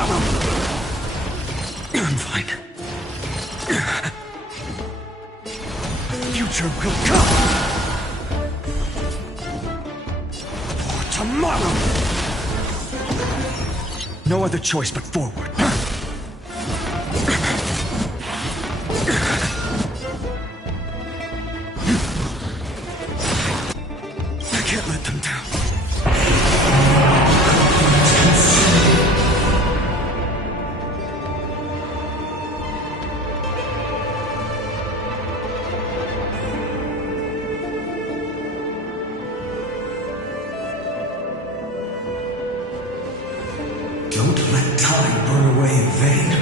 tomorrow! I'm fine. The future will come! For tomorrow! No other choice but forward. I can't let them down. Don't let time burn away in vain.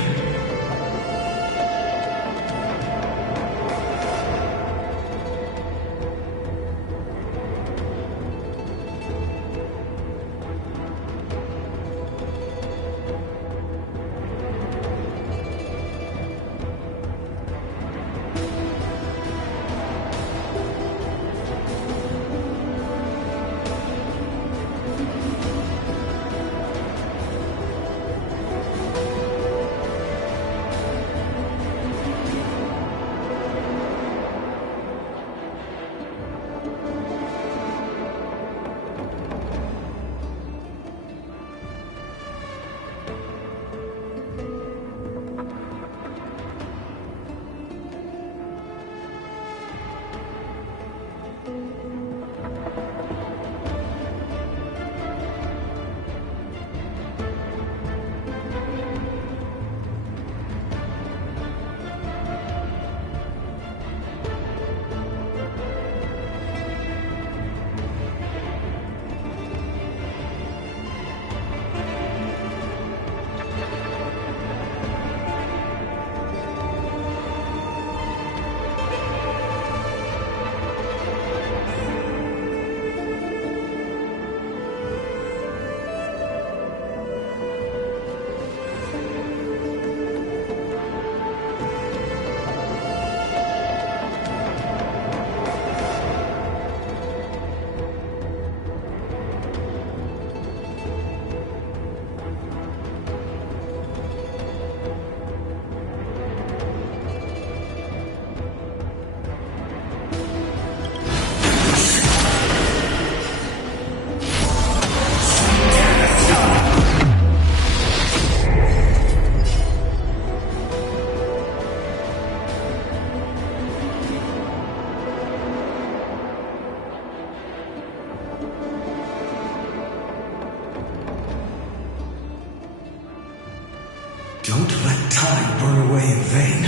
Don't let time burn away in vain.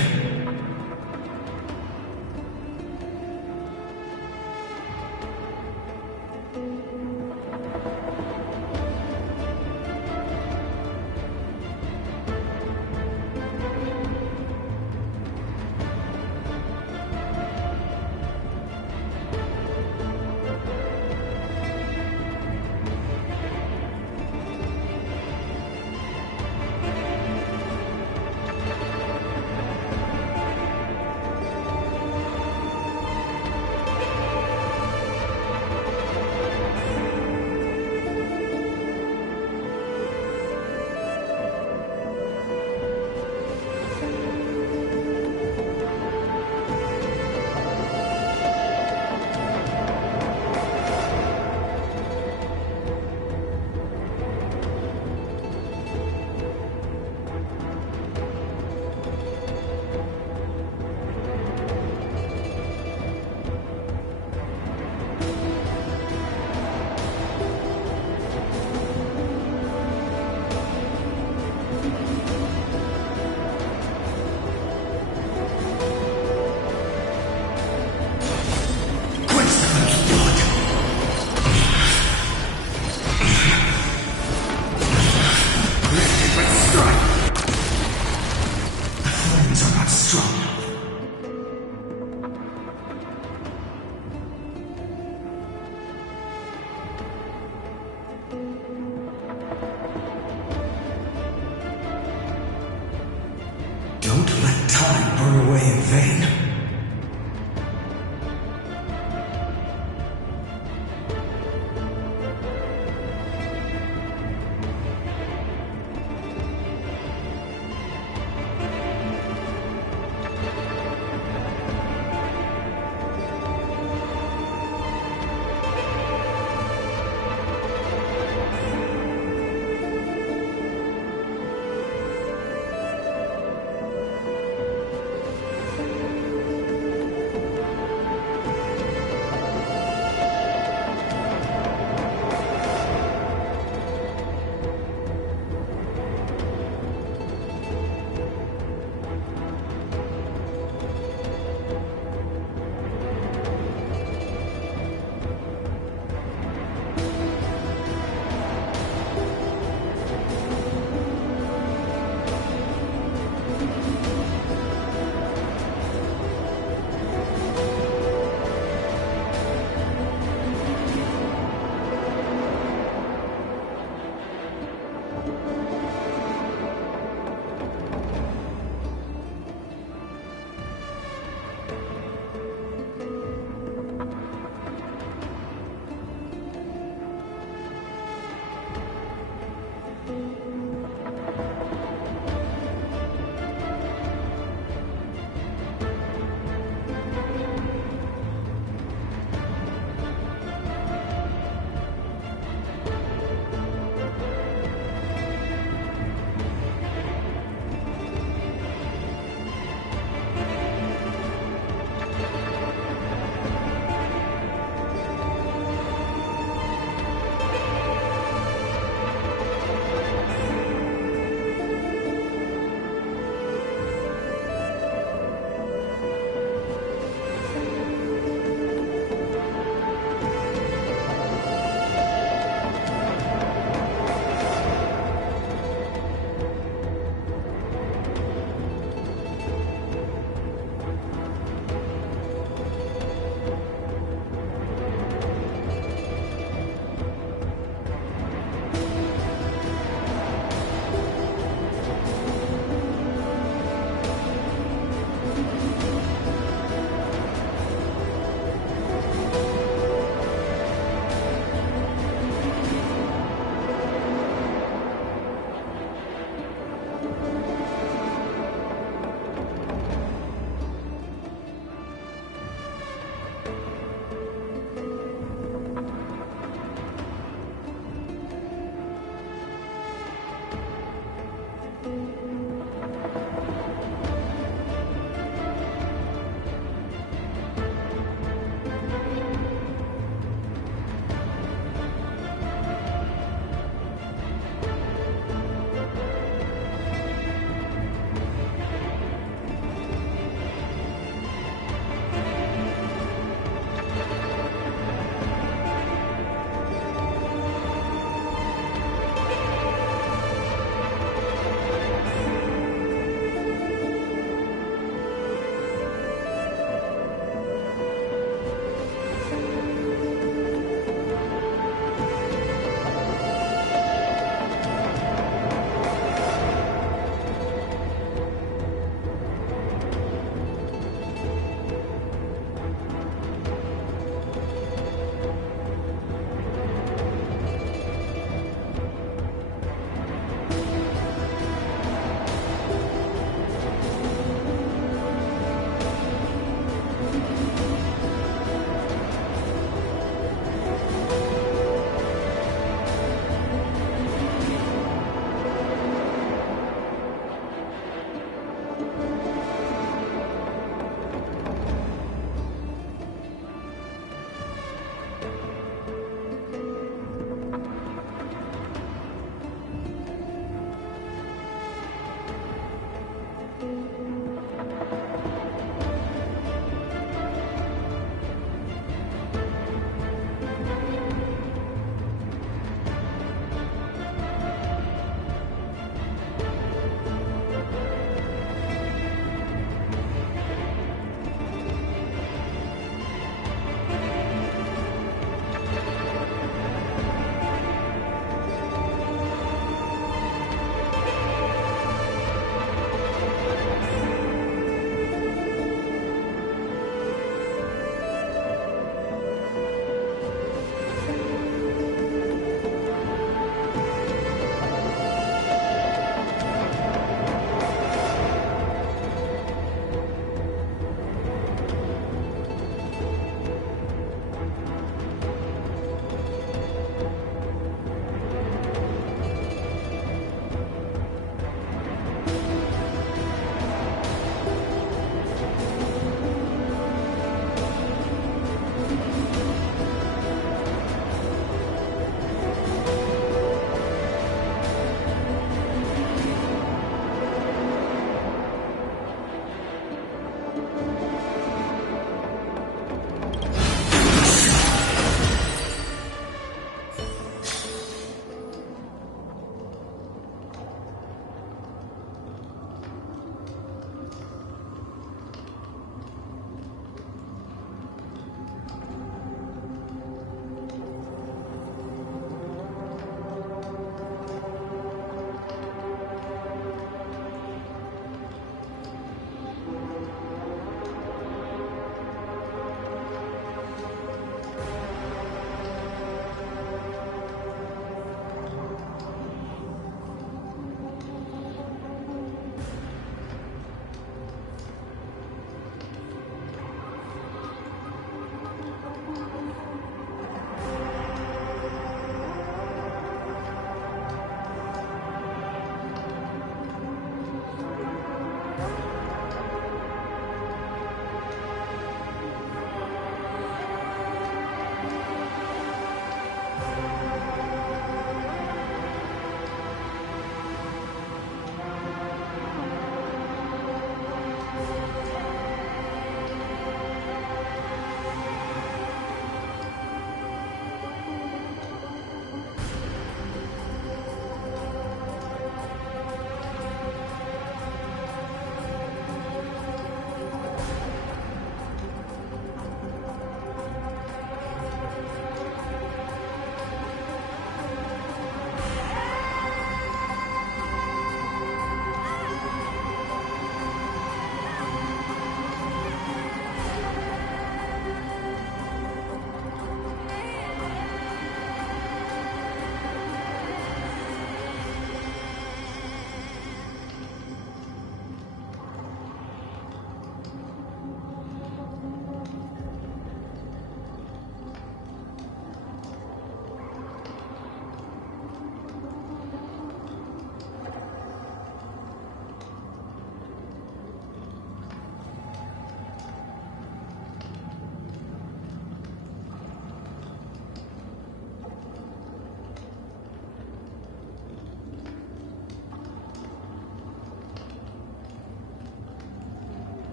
Don't let time burn away in vain.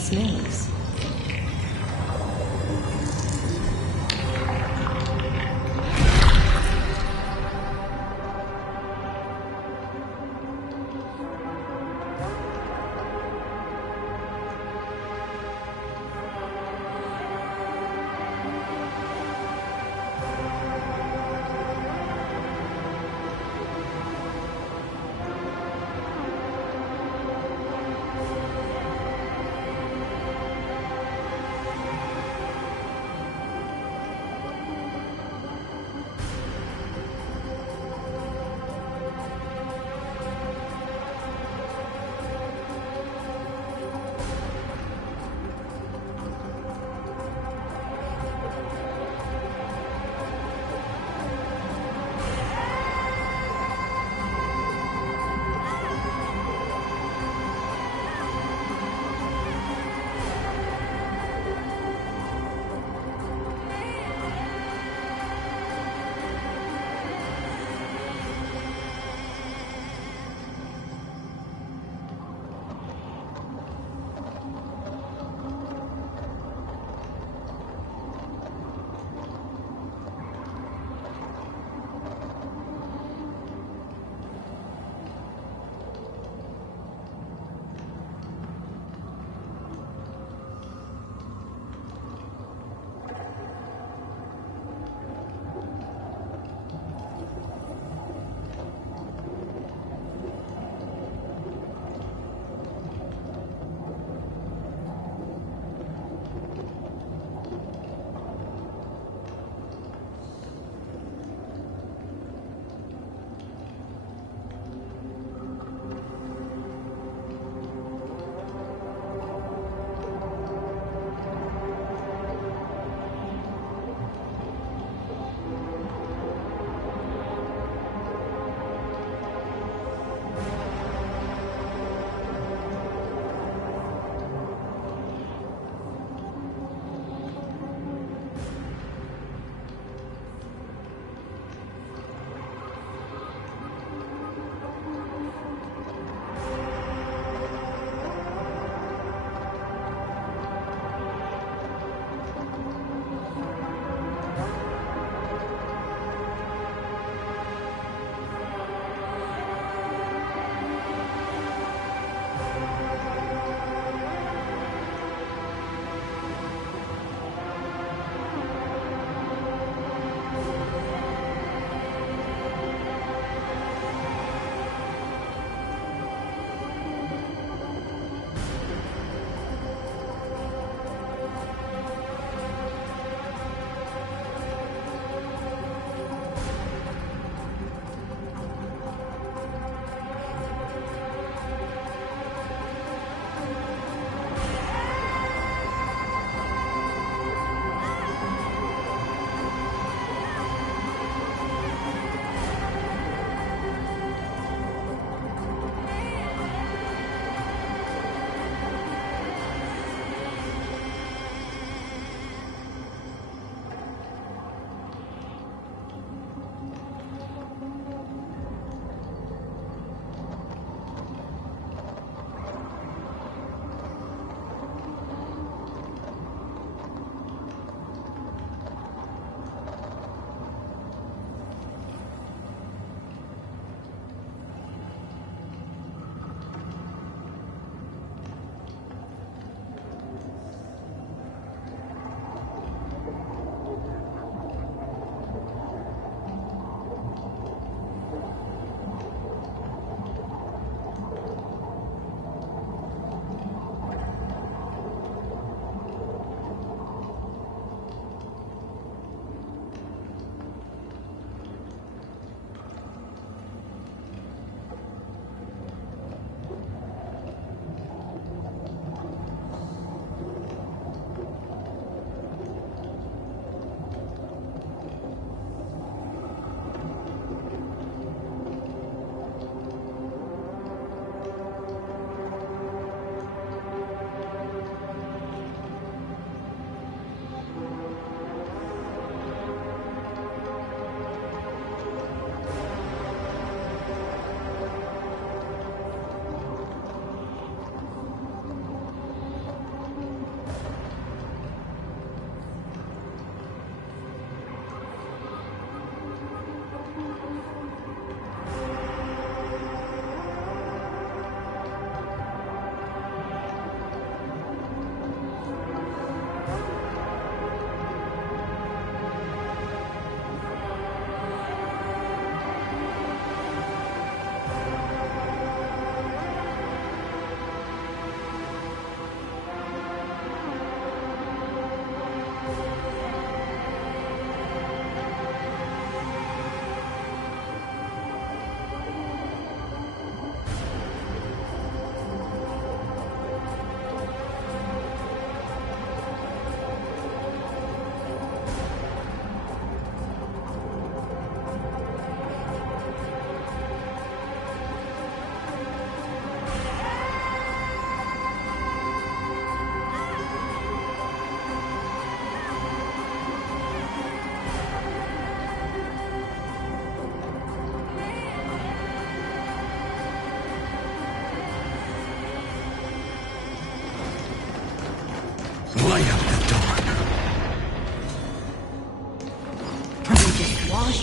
just moves.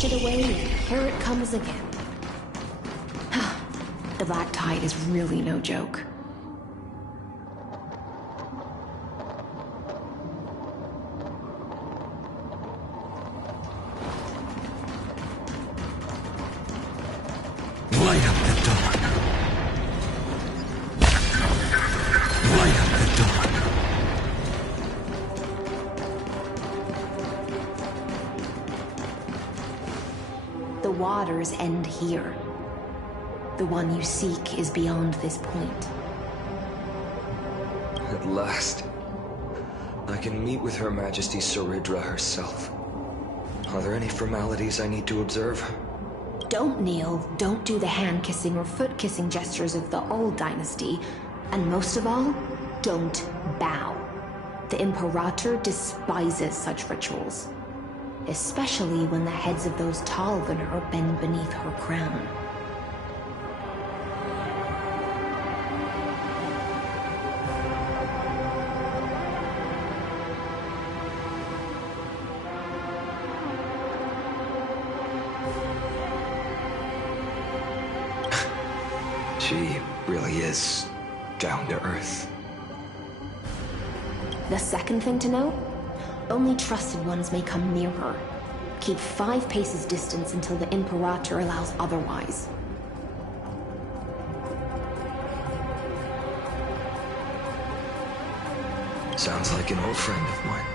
it away, and here it comes again. The black tide is really no joke. Light up the dawn. Light up the dawn. The waters end here. The one you seek is beyond this point. At last, I can meet with Her Majesty Saridra herself. Are there any formalities I need to observe? Don't kneel, don't do the hand-kissing or foot-kissing gestures of the old dynasty, and most of all, don't bow. The Imperator despises such rituals, especially when the heads of those Talvener bend beneath her crown. She really is down to earth. The second thing to note, only trusted ones may come near her. Keep 5 paces distance until the Imperator allows otherwise. Sounds like an old friend of mine.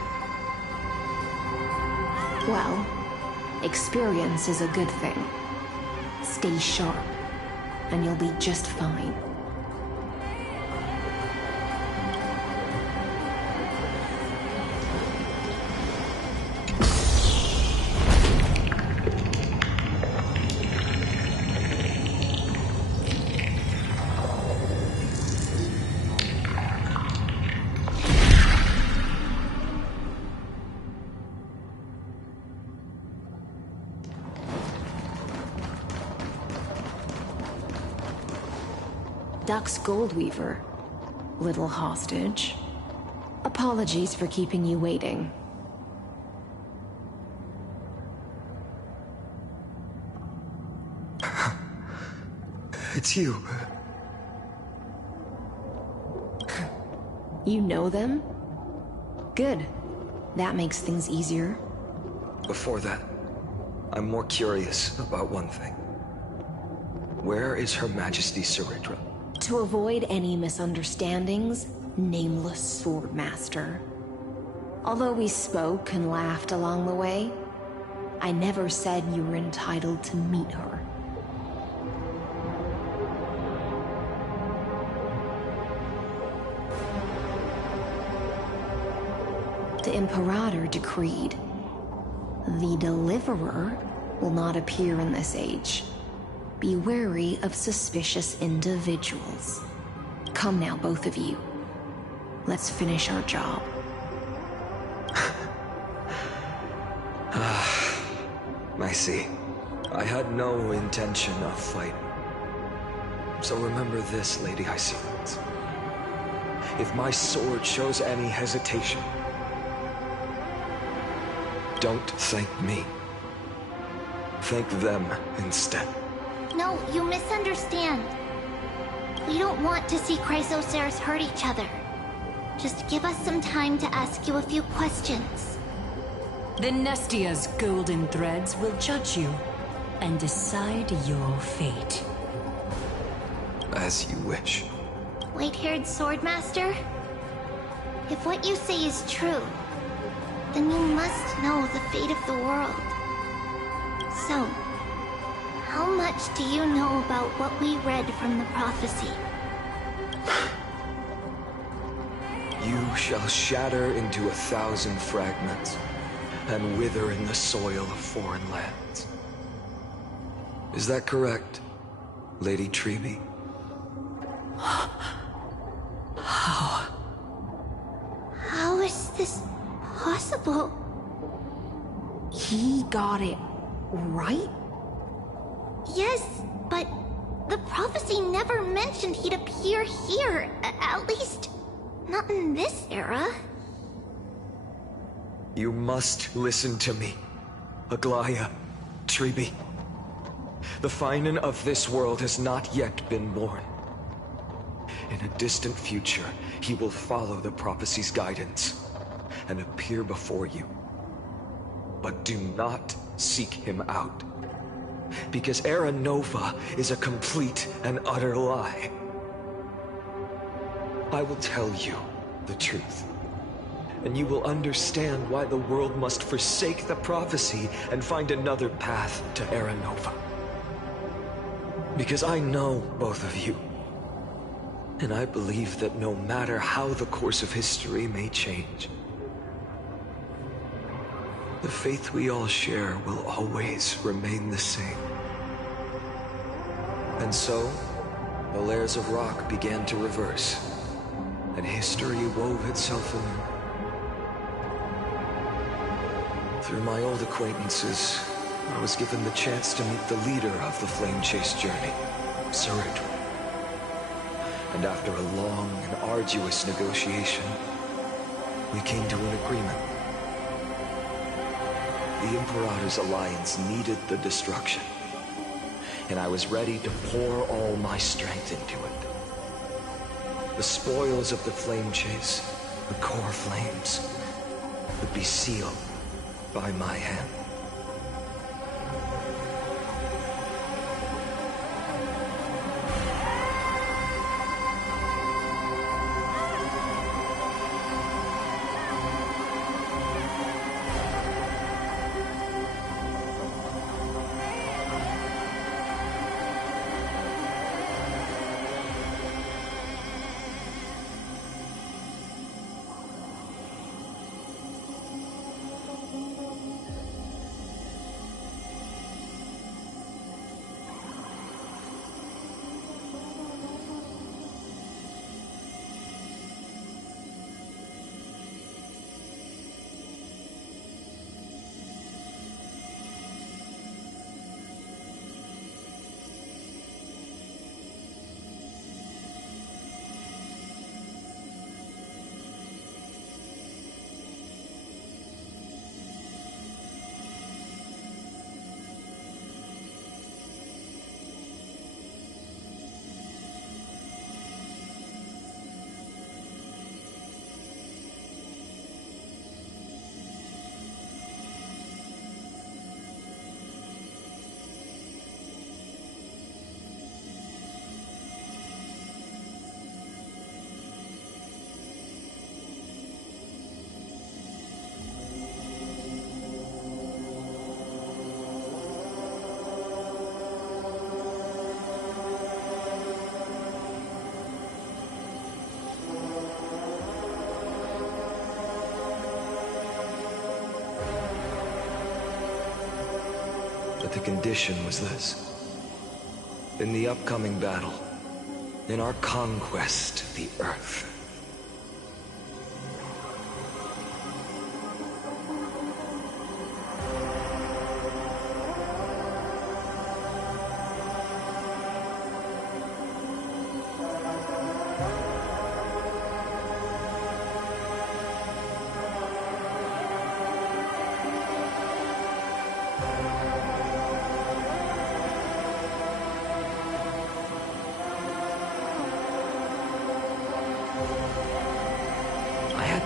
Well, experience is a good thing. Stay sharp, and you'll be just fine. Duck's Goldweaver, little hostage. Apologies for keeping you waiting. It's you. You know them? Good. That makes things easier. Before that, I'm more curious about one thing. Where is Her Majesty Saridra? To avoid any misunderstandings, nameless Swordmaster. Although we spoke and laughed along the way, I never said you were entitled to meet her. The Imperator decreed, the Deliverer will not appear in this age. Be wary of suspicious individuals. Come now, both of you. Let's finish our job. I see. I had no intention of fighting. So remember this, Lady Hyacinth. If my sword shows any hesitation, don't thank me. Thank them instead. No, you misunderstand. We don't want to see Chrysoceres hurt each other. Just give us some time to ask you a few questions. The Nestia's golden threads will judge you and decide your fate. As you wish. White-haired Swordmaster? If what you say is true, then you must know the fate of the world. So, how much do you know about what we read from the prophecy? You shall shatter into 1,000 fragments and wither in the soil of foreign lands. Is that correct, Lady Treby? How is this possible? He got it right? Yes, but the prophecy never mentioned he'd appear here. At least, not in this era. You must listen to me, Aglaya. Treeby. The Finan of this world has not yet been born. In a distant future, he will follow the prophecy's guidance and appear before you. But do not seek him out, because Era Nova is a complete and utter lie. I will tell you the truth, and you will understand why the world must forsake the prophecy and find another path to Era Nova. Because I know both of you, and I believe that no matter how the course of history may change, the faith we all share will always remain the same. And so, the layers of rock began to reverse, and history wove itself anew. Through my old acquaintances, I was given the chance to meet the leader of the Flame Chase journey, Surrey. And after a long and arduous negotiation, we came to an agreement. The Imperator's alliance needed the destruction, and I was ready to pour all my strength into it. The spoils of the Flame Chase, the core flames, would be sealed by my hand. The condition was this. In the upcoming battle, in our conquest of the Earth,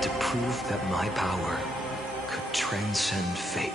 to prove that my power could transcend fate.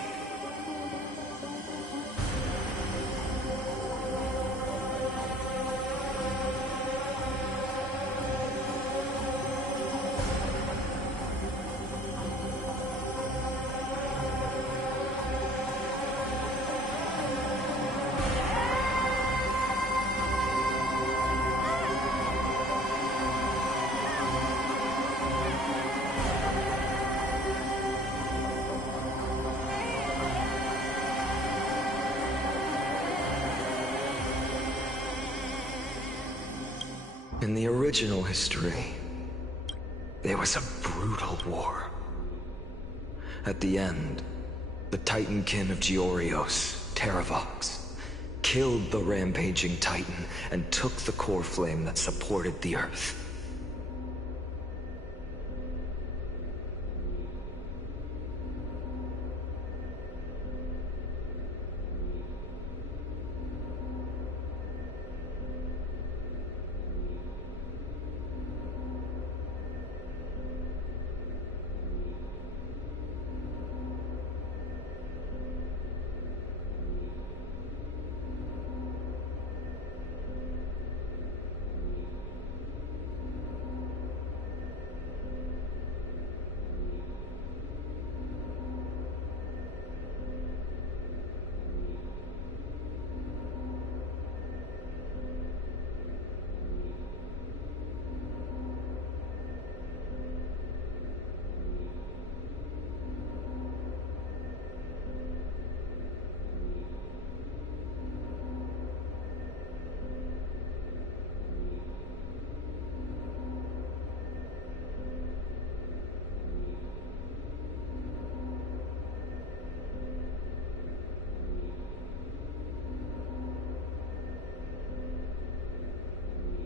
In the original history, there was a brutal war. At the end, the Titankin of Georios, Terravox, killed the rampaging Titan and took the core flame that supported the Earth.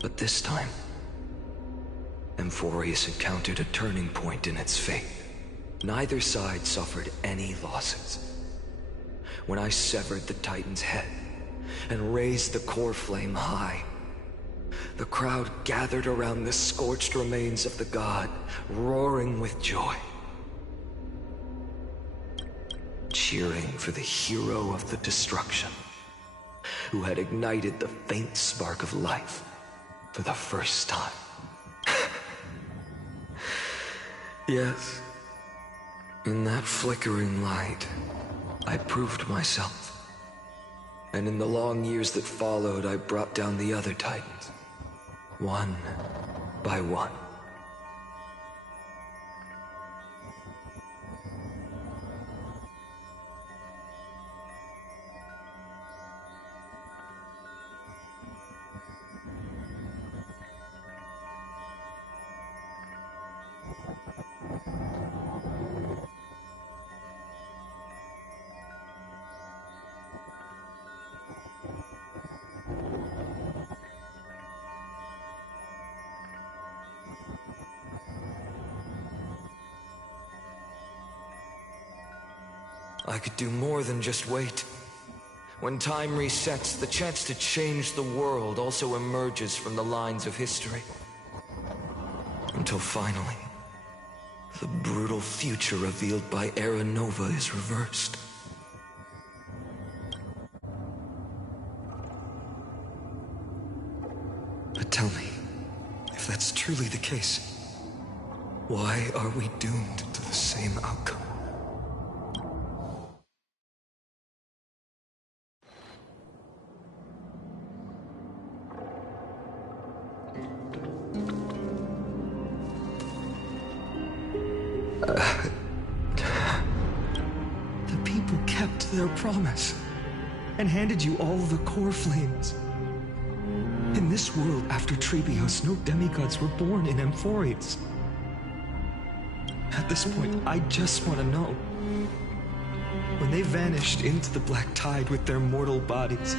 But this time, Amphorius encountered a turning point in its fate. Neither side suffered any losses. When I severed the Titan's head and raised the core flame high, the crowd gathered around the scorched remains of the god, roaring with joy, cheering for the hero of the destruction, who had ignited the faint spark of life for the first time. Yes, in that flickering light, I proved myself. And in the long years that followed, I brought down the other Titans, one by one. I could do more than just wait. When time resets, the chance to change the world also emerges from the lines of history. Until finally, the brutal future revealed by Era Nova is reversed. But tell me, if that's truly the case, why are we doomed to the same outcome? The people kept their promise and handed you all the core flames. In this world after Trebios, no demigods were born in Amphorius. At this point, I just want to know. When they vanished into the black tide with their mortal bodies,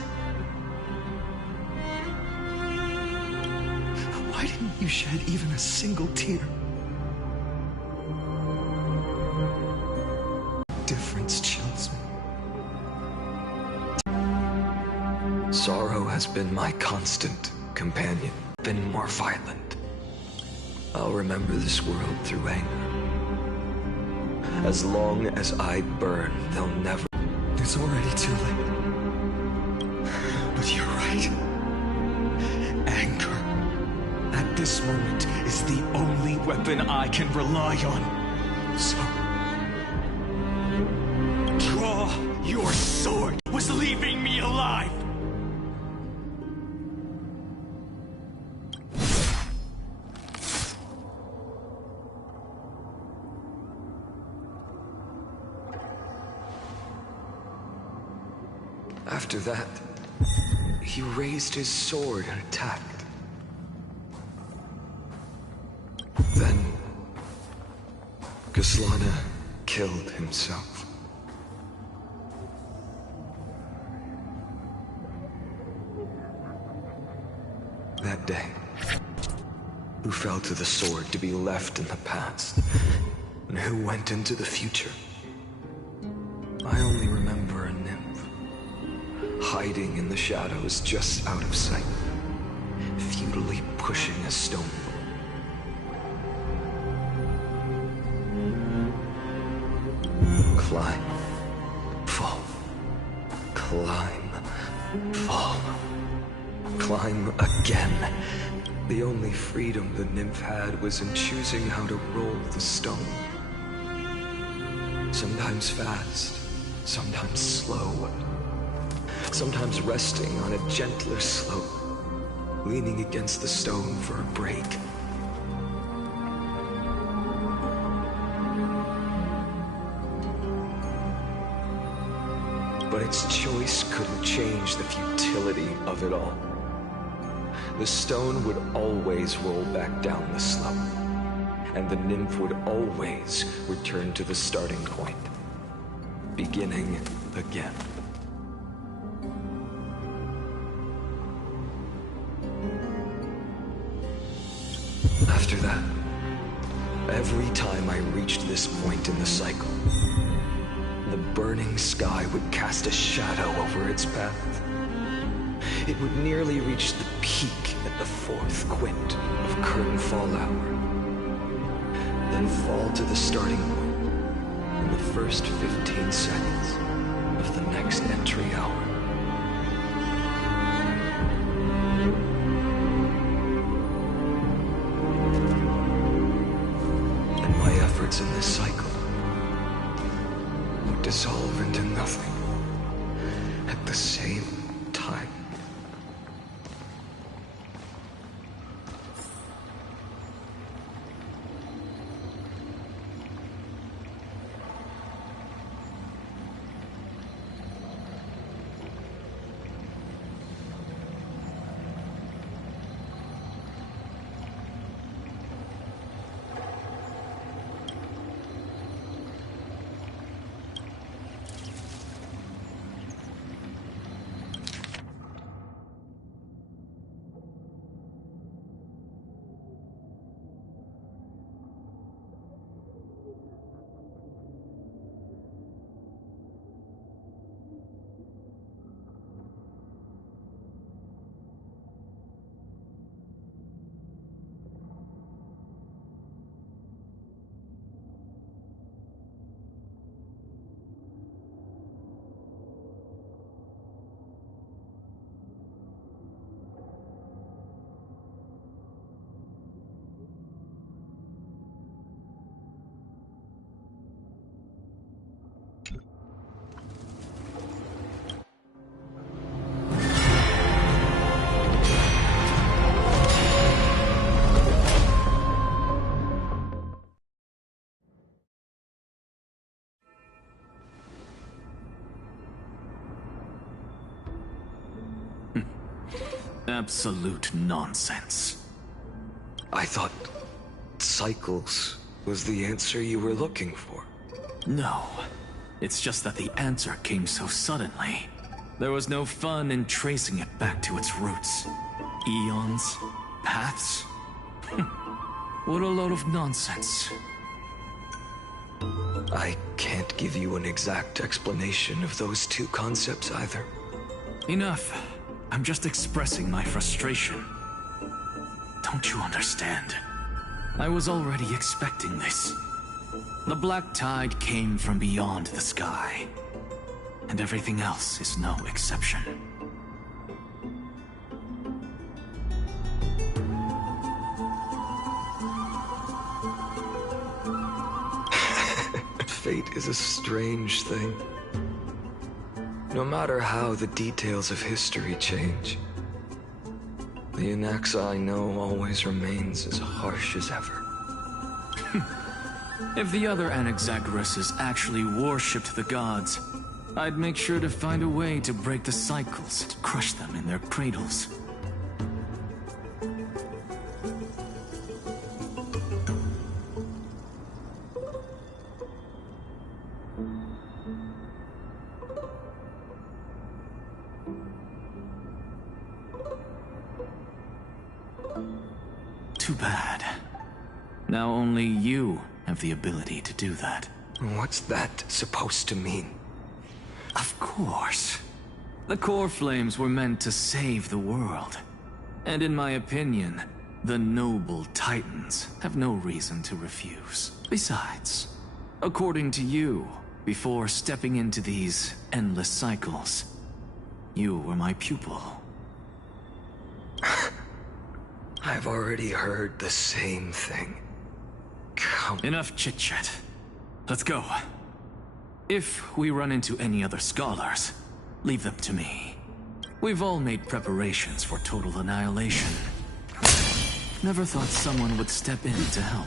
why didn't you shed even a single tear? Difference chills me. Sorrow has been my constant companion, been more violent. I'll remember this world through anger. As long as I burn, they'll never... It's already too late. But you're right. Anger, at this moment, is the only weapon I can rely on. So... draw your sword. Was leaving me alive. After that, he raised his sword and attacked. Then, Gislana killed himself. That day, who fell to the sword to be left in the past, and who went into the future? I only remember a nymph, hiding in the shadows just out of sight, futilely pushing a stone. Climb, fall, climb, fall. Climb again. The only freedom the nymph had was in choosing how to roll the stone. Sometimes fast, sometimes slow. Sometimes resting on a gentler slope, leaning against the stone for a break. But its choice couldn't change the futility of it all. The stone would always roll back down the slope, and the nymph would always return to the starting point, beginning again. After that, every time I reached this point in the cycle, the burning sky would cast a shadow over its path. It would nearly reach the peak at the fourth quint of curtain fall hour, then fall to the starting point in the first 15 seconds of the next entry hour. And my efforts in this cycle would dissolve into nothing at the same time. Absolute nonsense. I thought cycles was the answer you were looking for. No. It's just that the answer came so suddenly. There was no fun in tracing it back to its roots. Eons? Paths? What a load of nonsense. I can't give you an exact explanation of those two concepts either. Enough. I'm just expressing my frustration. Don't you understand? I was already expecting this. The black tide came from beyond the sky. And everything else is no exception. Fate is a strange thing. No matter how the details of history change, the Anaxa I know always remains as harsh as ever. If the other Anaxagoras actually worshipped the gods, I'd make sure to find a way to break the cycles, to crush them in their cradles. Too bad. Now only you have the ability to do that. What's that supposed to mean? Of course. The core flames were meant to save the world. And in my opinion, the noble titans have no reason to refuse. Besides, according to you, before stepping into these endless cycles, you were my pupil. I've already heard the same thing. Come. Enough chit-chat. Let's go. If we run into any other scholars, leave them to me. We've all made preparations for total annihilation. Never thought someone would step in to help.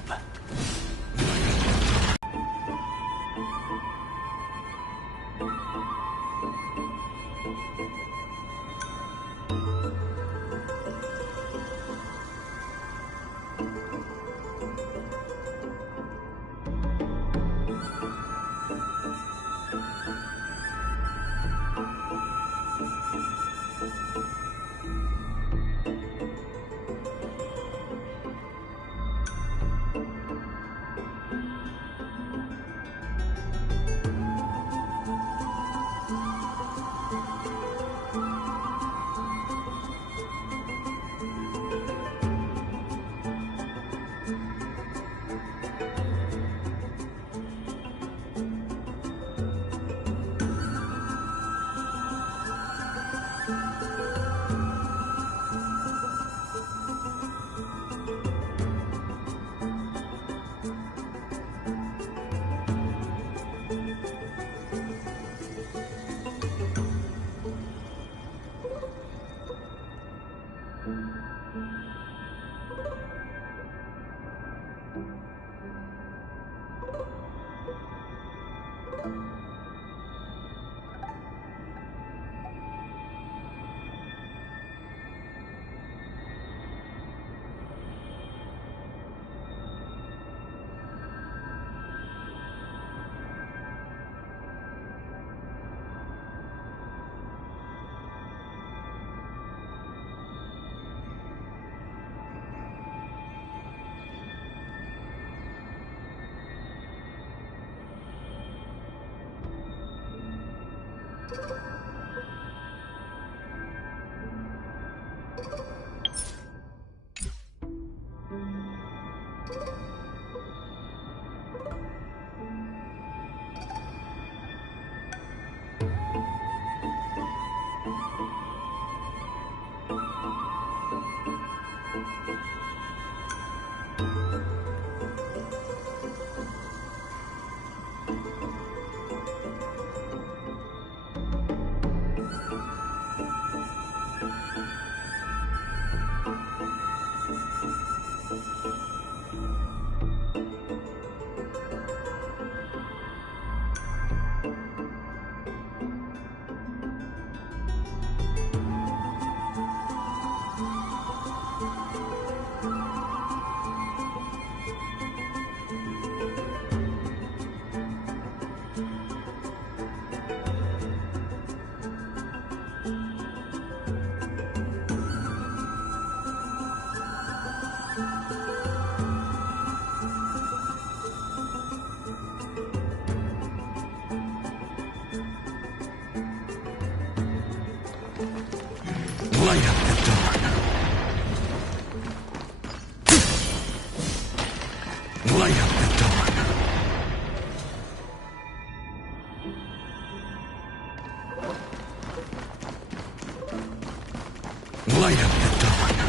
Light up the dark. Light up the dark. Light up the dark.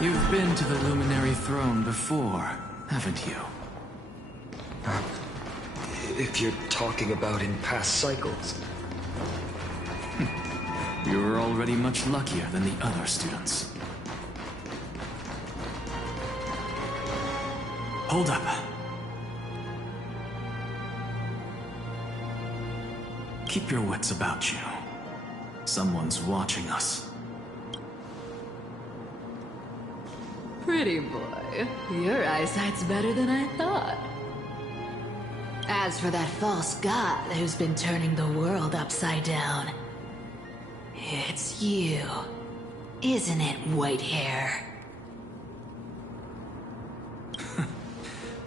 You've been to the Luminary Throne before, haven't you? If you're talking about in past cycles. You were already much luckier than the other students. Hold up. Keep your wits about you. Someone's watching us. Pretty boy, your eyesight's better than I thought. As for that false god who's been turning the world upside down, it's you, isn't it, Whitehair?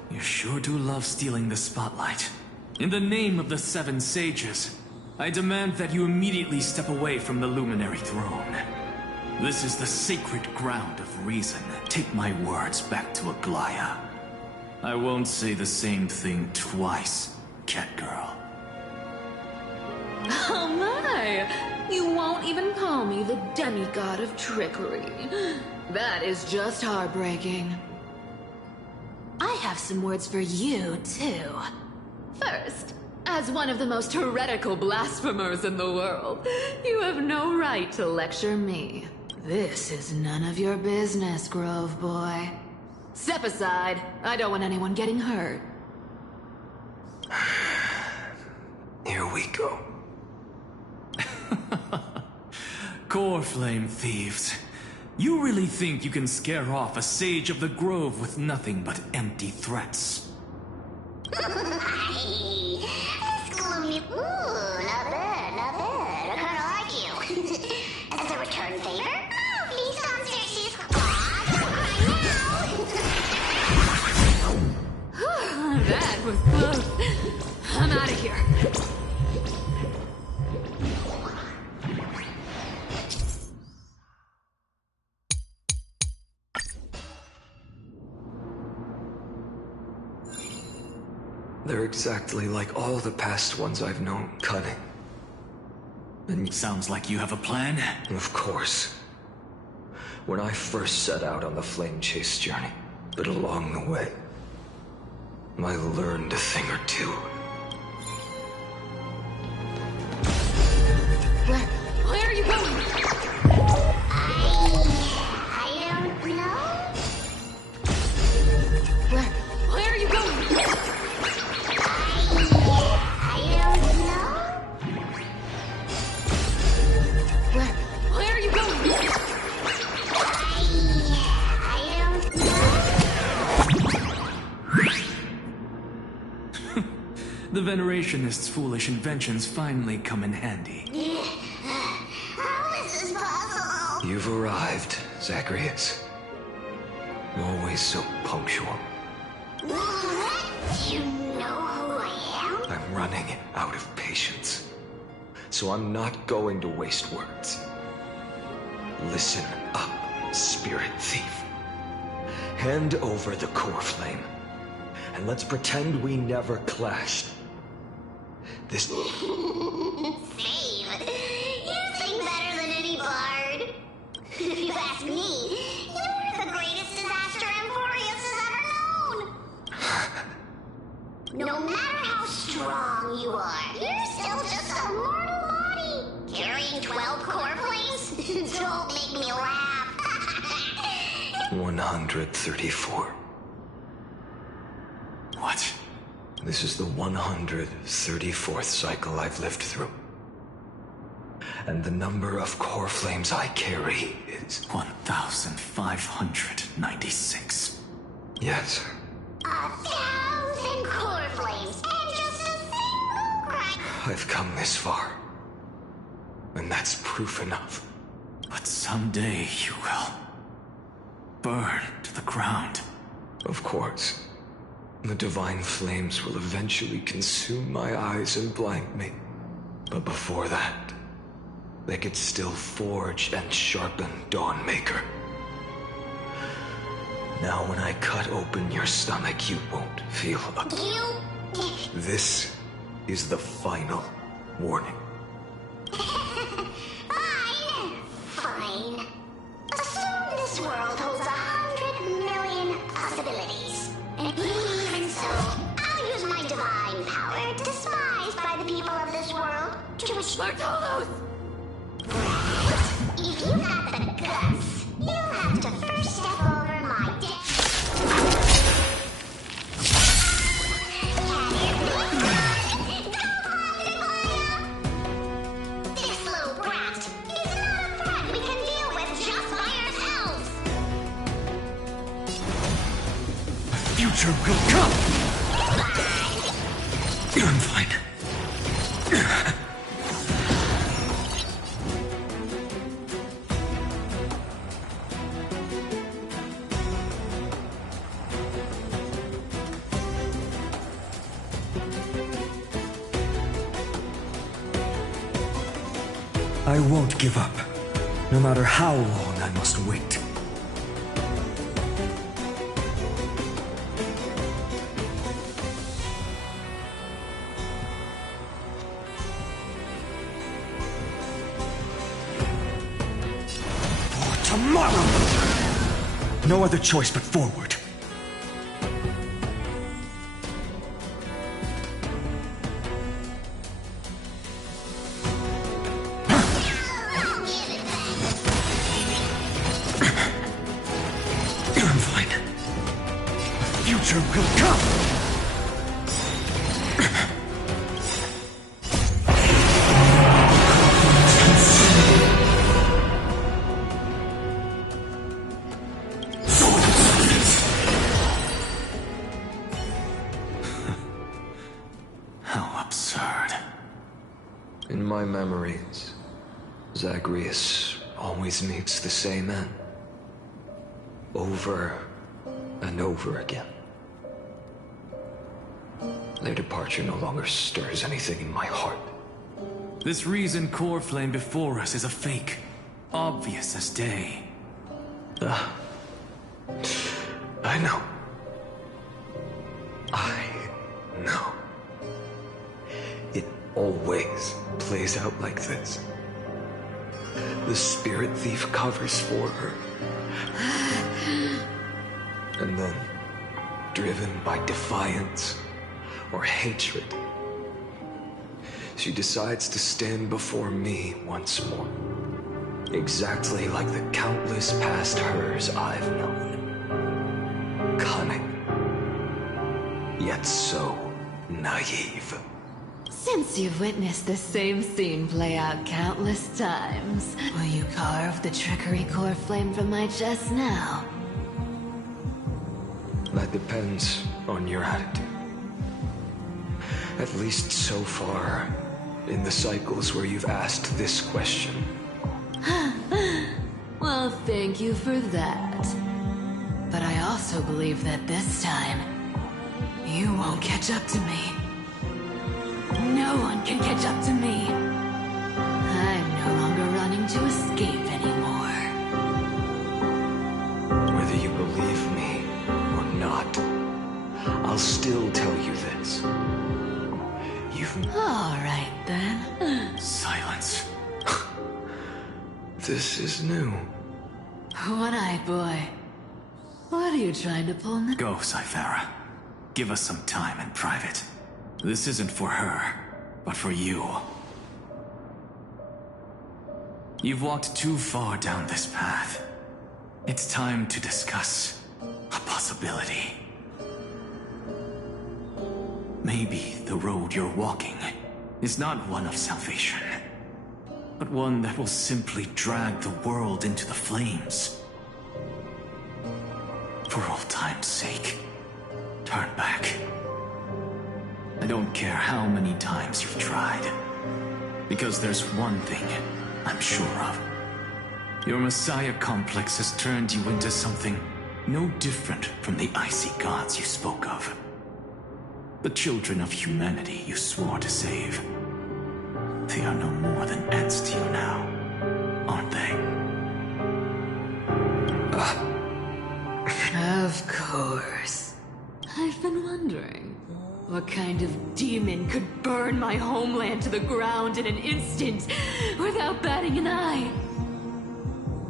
You sure do love stealing the spotlight. In the name of the Seven Sages, I demand that you immediately step away from the Luminary Throne. This is the sacred ground of reason. Take my words back to Aglaya. I won't say the same thing twice, cat girl. Oh my! You won't even call me the demigod of trickery. That is just heartbreaking. I have some words for you, too. First, as one of the most heretical blasphemers in the world, you have no right to lecture me. This is none of your business, Grove Boy. Step aside. I don't want anyone getting hurt. Here we go. Core flame thieves. You really think you can scare off a sage of the grove with nothing but empty threats? Hey, that's gloomy. Ooh, not bad, not bad. I kinda like you. As a return favor? Oh, please come, Xerxes. That was close. I'm out of here. They're exactly like all the past ones I've known, cunning. And Sounds like you have a plan. of course, when I first set out on the flame chase journey, but along the way, I learned a thing or two. Where are you going? I don't know. Where are you going? I don't know. Where are you going? I don't know. The Venerationists' foolish inventions finally come in handy. How is this possible? You've arrived, Zacharias. Always so punctual. What? You know who I am? I'm running out of patience. So I'm not going to waste words. Listen up, spirit thief. Hand over the core flame, and let's pretend we never clashed. This... Save. You sing better than any bard. If you ask me, you're the greatest disaster Emporius has ever known. No matter how strong you are, you're still just a mortal body. Carrying 12 core flames? Don't make me laugh. 134. What? This is the 134th cycle I've lived through. And the number of core flames I carry is... 1,596. Yes. 1,000 core flames and just a single crack. I've come this far. And that's proof enough. But someday you will burn to the ground. Of course. The divine flames will eventually consume my eyes and blind me. But before that, they could still forge and sharpen Dawnmaker. Now when I cut open your stomach, you won't feel a... You... This is the final warning. Fine. Fine. Assume this world holds a Bartolos! If you have the guts, you'll have to first step over my dick. This little brat is not a threat we can deal with just by ourselves. Future will come! I'm fine. I won't give up, no matter how long I must wait. For tomorrow! No other choice but forward. I'm fine. The future will come! How absurd. In my memories, Zagreus always meets the same end. Over and over again. Their departure no longer stirs anything in my heart. This reason core flame before us is a fake. Obvious as day. I know. I know. It always plays out like this. The spirit thief covers for her. And then, driven by defiance or hatred, she decides to stand before me once more. Exactly like the countless past hers I've known. Cunning. Yet so naive. Since you've witnessed the same scene play out countless times, will you carve the trickery core flame from my chest now? That depends on your attitude. At least so far, in the cycles where you've asked this question. Well, thank you for that. But I also believe that this time, you won't catch up to me. No one can catch up to me. I'm no longer running to escape anymore. Whether you believe me or not, I'll still tell you this. You've... All right, then. Silence. This is new. One-eyed boy. What are you trying to pull now? Go, Cyphera. Give us some time in private. This isn't for her, but for you. You've walked too far down this path. It's time to discuss a possibility. Maybe the road you're walking is not one of salvation, but one that will simply drag the world into the flames. For old time's sake, turn back. I don't care how many times you've tried, because there's one thing I'm sure of. Your Messiah complex has turned you into something no different from the icy gods you spoke of. The children of humanity you swore to save. They are no more than ants to you now, aren't they? Of course. I've been wondering, what kind of demon could burn my homeland to the ground in an instant without batting an eye?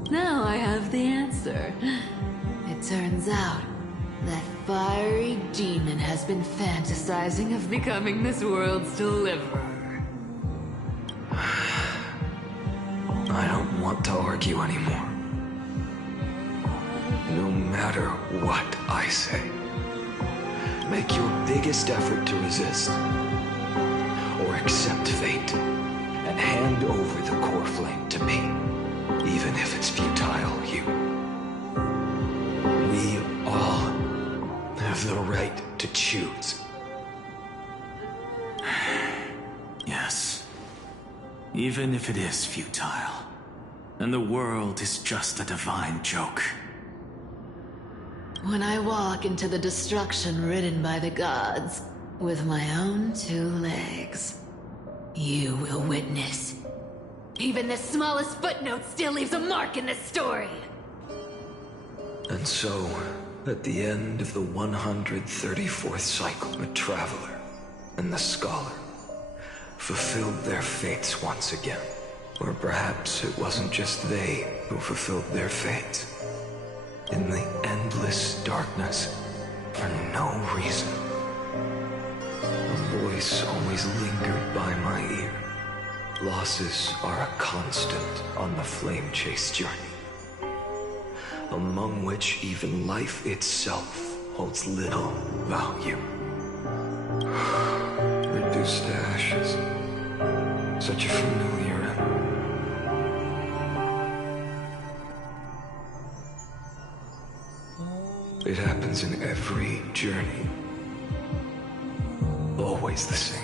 Now I have the answer. It turns out that fiery demon has been fantasizing of becoming this world's deliverer. want to argue anymore. No matter what I say, make your biggest effort to resist, or accept fate, and hand over the core flame to me, even if it's futile, you. We all have the right to choose. Yes. Even if it is futile, and the world is just a divine joke. When I walk into the destruction ridden by the gods, with my own 2 legs, you will witness. Even the smallest footnote still leaves a mark in this story. And so, at the end of the 134th cycle, the Traveler and the Scholar fulfilled their fates once again. Or perhaps it wasn't just they who fulfilled their fates. In the endless darkness, for no reason, a voice always lingered by my ear. Losses are a constant on the flame chase journey, among which even life itself holds little value. Reduced to ashes. Such a familiar end. It happens in every journey. Always the same.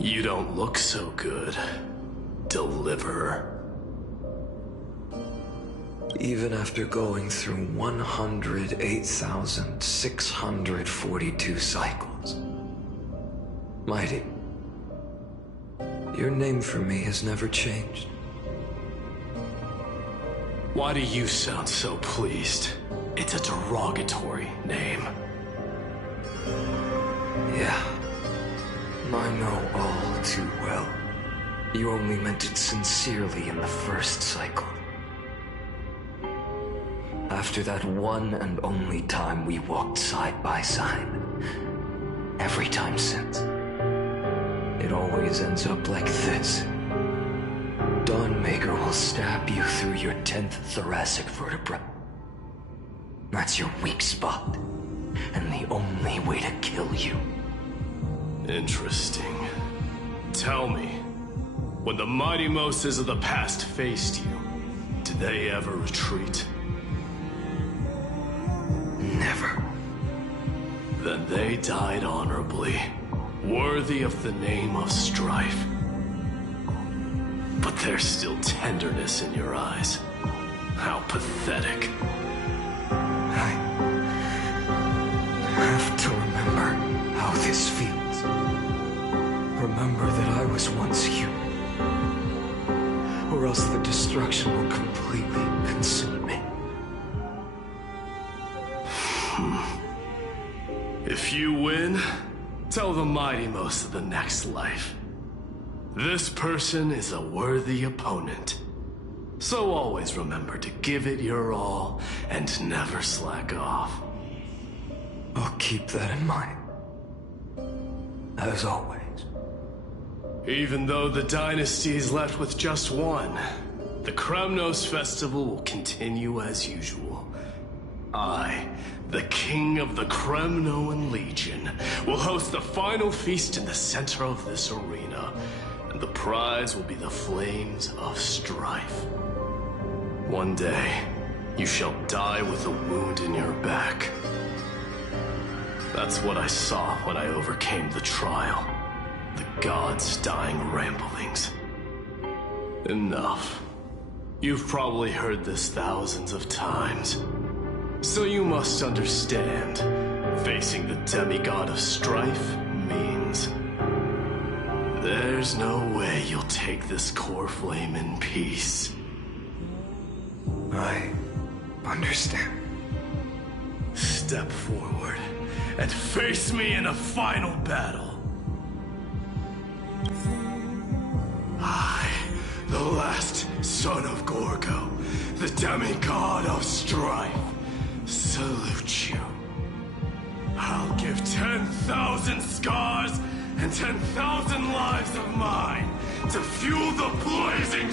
You don't look so good, Deliverer. Even after going through 108,642 cycles. Mighty, your name for me has never changed. Why do you sound so pleased? It's a derogatory name. Yeah. I know all too well. You only meant it sincerely in the first cycle. After that one and only time we walked side by side. Every time since. It always ends up like this. Dawnmaker will stab you through your 10th thoracic vertebra. That's your weak spot. And the only way to kill you. Interesting. Tell me, when the mighty Moses of the past faced you, did they ever retreat? Never. Then they died honorably, worthy of the name of strife. But there's still tenderness in your eyes. How pathetic. I have to remember how this feels. Remember that I was once human. Or else the destruction will completely consume me. If you win, tell the mighty most of the next life. This person is a worthy opponent. So always remember to give it your all and never slack off. I'll keep that in mind. As always. Even though the dynasty is left with just one, The Kremnos festival will continue as usual. I, the king of the Kremnoan Legion, will host the final feast in the center of this arena, and the prize will be the Flames of Strife. One day, you shall die with a wound in your back. That's what I saw when I overcame the trial. The gods' dying ramblings. Enough. You've probably heard this thousands of times. So you must understand, facing the demigod of strife means there's no way you'll take this core flame in peace. I understand. Step forward and face me in a final battle. I, the last son of Gorgo, the demigod of strife, salute you. I'll give 10,000 scars and 10,000 lives of mine to fuel the blazing.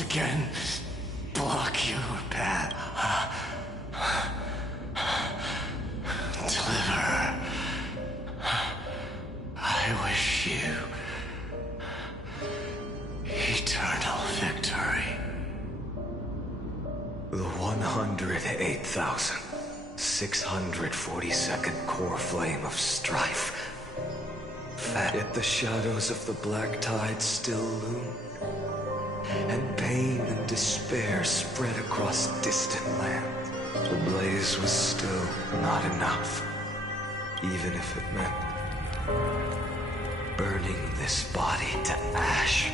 Again, block your path. Deliver. I wish you eternal victory. The 108,642nd core flame of strife. Yet the shadows of the black tide still loom. And pain and despair spread across distant lands. The blaze was still not enough, even if it meant burning this body to ash.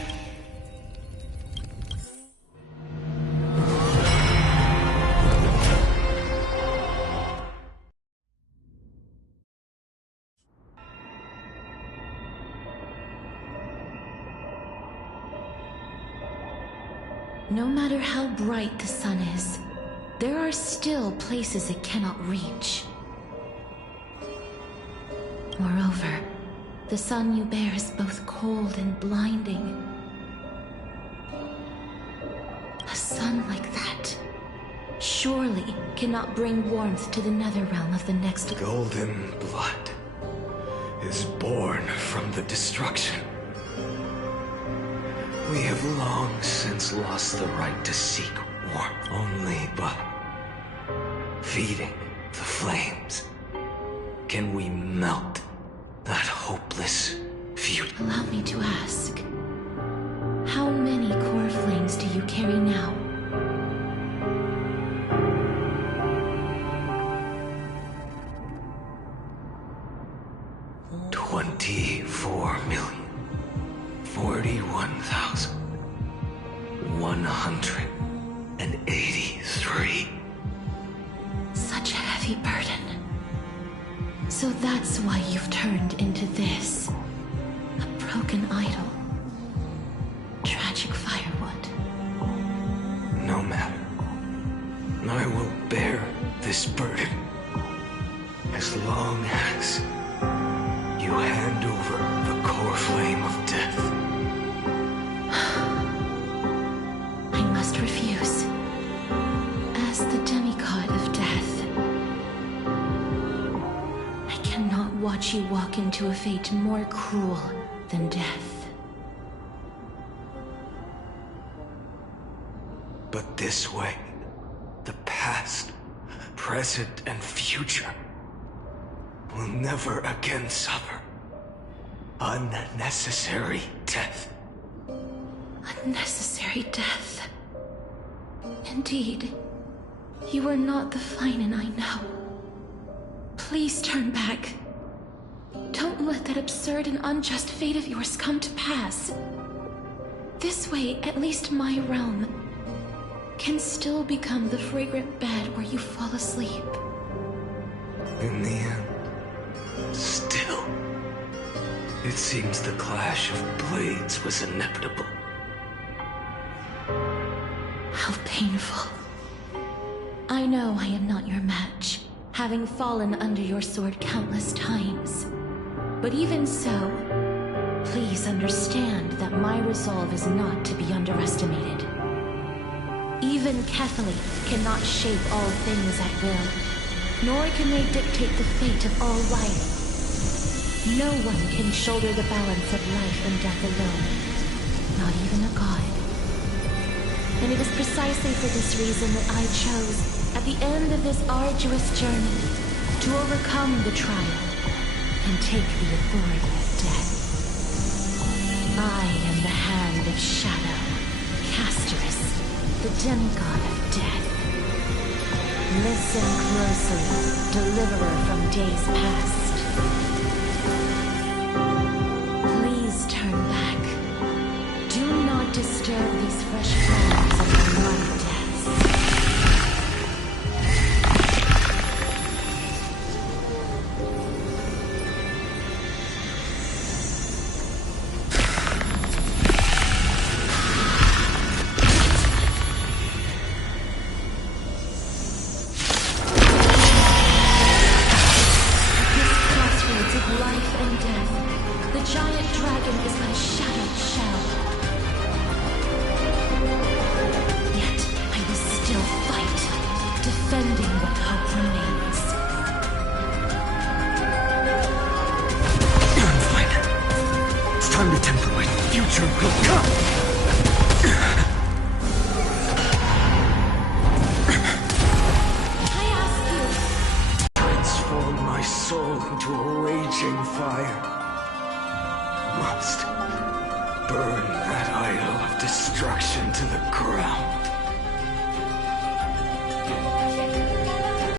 No matter how bright the sun is, there are still places it cannot reach. Moreover, the sun you bear is both cold and blinding. A sun like that surely cannot bring warmth to the nether realm of the next. Golden blood is born from the destruction. We have long since lost the right to seek warmth. Only by feeding the flames can we melt that hopeless future. Allow me to ask, how many core flames do you carry now? $41,183. Such a heavy burden. So that's why you've turned into this. A broken idol. Tragic firewood. No matter. I will bear this burden as long as you hand over the core flame of death. I must refuse. As the demigod of death, I cannot watch you walk into a fate more cruel than death. But this way, the past, present, and future will never again suffer unnecessary death. Unnecessary death. Indeed, you are not the Feinen I know. Please turn back. Don't let that absurd and unjust fate of yours come to pass. This way, at least my realm can still become the fragrant bed where you fall asleep. In the end, still, it seems the clash of blades was inevitable. How painful. I know I am not your match, having fallen under your sword countless times. But even so, please understand that my resolve is not to be underestimated. Even Catholic cannot shape all things at will, nor can they dictate the fate of all life. No one can shoulder the balance of life and death alone, not even a god. And it is precisely for this reason that I chose, at the end of this arduous journey, to overcome the trial and take the authority of death. I am the hand of shadow, Casterus, the demigod of death. Listen closely, deliverer from days past. Please turn back. Do not disturb these fresh flames of the blood deaths. Burn that idol of destruction to the ground.